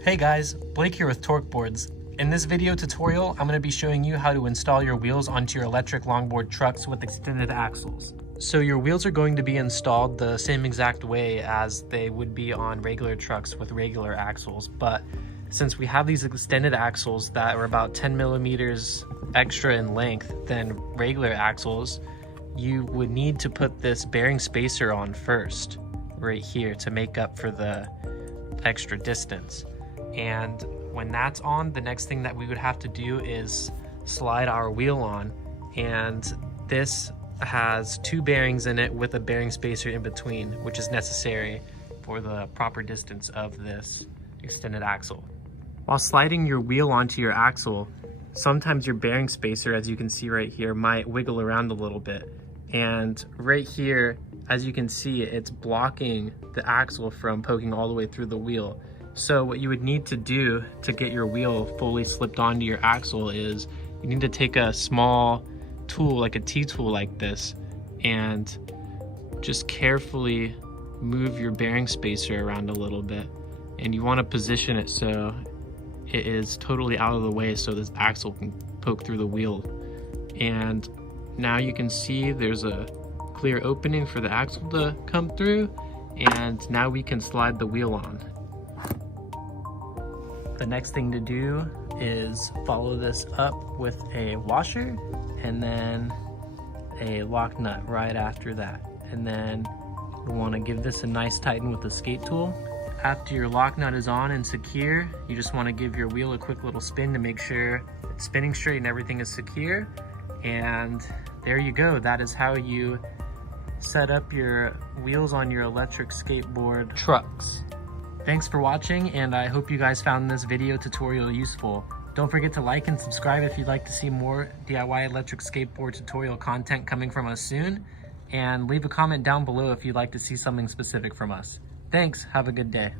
Hey guys, Blake here with Torque Boards. In this video tutorial, I'm going to be showing you how to install your wheels onto your electric longboard trucks with extended axles. So your wheels are going to be installed the same exact way as they would be on regular trucks with regular axles, but since we have these extended axles that are about 10 millimeters extra in length than regular axles, you would need to put this bearing spacer on first, right here, to make up for the extra distance. And when that's on, the next thing that we would have to do is slide our wheel on, and this has two bearings in it with a bearing spacer in between, which is necessary for the proper distance of this extended axle. While sliding your wheel onto your axle, sometimes your bearing spacer, as you can see right here, might wiggle around a little bit. And right here, as you can see, it's blocking the axle from poking all the way through the wheel. So what you would need to do to get your wheel fully slipped onto your axle is you need to take a small tool, like a T-tool like this, and just carefully move your bearing spacer around a little bit. And you want to position it so it is totally out of the way so this axle can poke through the wheel. And now you can see there's a clear opening for the axle to come through, and now we can slide the wheel on. The next thing to do is follow this up with a washer and then a lock nut right after that. And then we want to give this a nice tighten with the skate tool. After your lock nut is on and secure, you just want to give your wheel a quick little spin to make sure it's spinning straight and everything is secure. And there you go. That is how you set up your wheels on your electric skateboard trucks. Thanks for watching, and I hope you guys found this video tutorial useful. Don't forget to like and subscribe if you'd like to see more DIY electric skateboard tutorial content coming from us soon, and leave a comment down below if you'd like to see something specific from us. Thanks, have a good day.